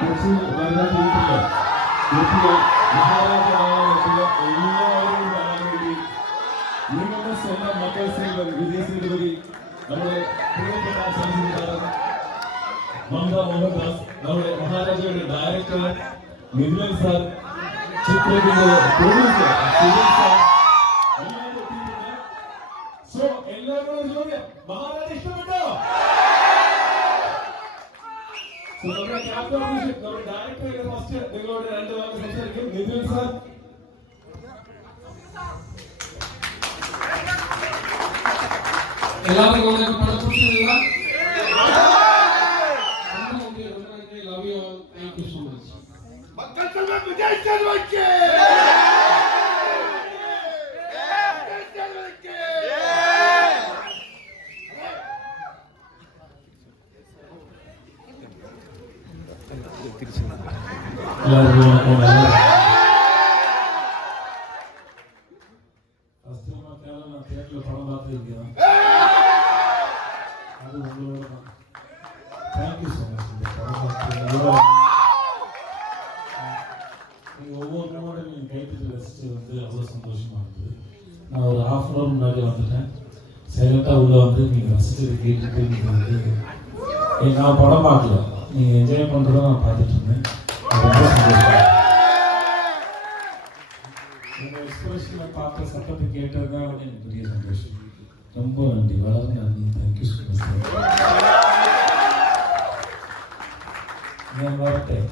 കുറച്ച് വരുന്ന തീർത്തില്ല മഹാരാജാവായിട്ടുള്ള എല്ലാവരും വരാൻ വേണ്ടി നിങ്ങളുടെ സ്വന്തം മക്കൾ സേവൻ വിജയ് സേതുപതി നമ്മുടെ പ്രിയപ്പെട്ട സംഗീതകാരൻ മമത മോഹൻദാസ് നമ്മുടെ മഹാരാജയുടെ ഡയറക്ടർ മിഥുൻ സാർ ചിത്രത്തിന്റെ പ്രൊഡ്യൂസർ സുധീർ സാർ സോ എല്ലാവരും ചോദ്യം മഹാരാജ ഇഷ്ടപ്പെട്ടോ? നമ്മുടെ ക്യാപ്റ്റൻ നമ്മുടെ ഡയറക്ടർ ഫസ്റ്റ് നിങ്ങളോട് രണ്ട് വാക്ക് സംസാരിക്കും. മിഥുൻ സാർ. എല്ലാവർക്കും love you all. Thank you so much. மக்கள் செல்வம் விஜய் சேதுபதிக்கு ஒவ்வொருத்தரோட நீங்கள் கைப்பிட்டு ரசித்து வந்து அவ்வளோ சந்தோஷமாக இருக்குது. நான் ஒரு ½ hour முன்னாடி வந்துட்டேன். சைலண்டாக உள்ளே வந்து நீங்கள் ரசித்ததை கேட்டுட்டு நீங்கள் வந்து நான் படம் பார்க்கல, நீங்கள் என்ஜாய் பண்ணுறத நான் பார்த்துட்டு இருந்தேன். ரொம்ப சந்தோஷம். உங்கள் எக்ஸ்பிரஷனை பார்த்த சத்தத்தை கேட்டது தான் வந்து எனக்கு பெரிய சந்தோஷம். ரொம்ப நன்றி, வளர்ந்து நன்றி. Thank you so much. நான் வரட்டேன்.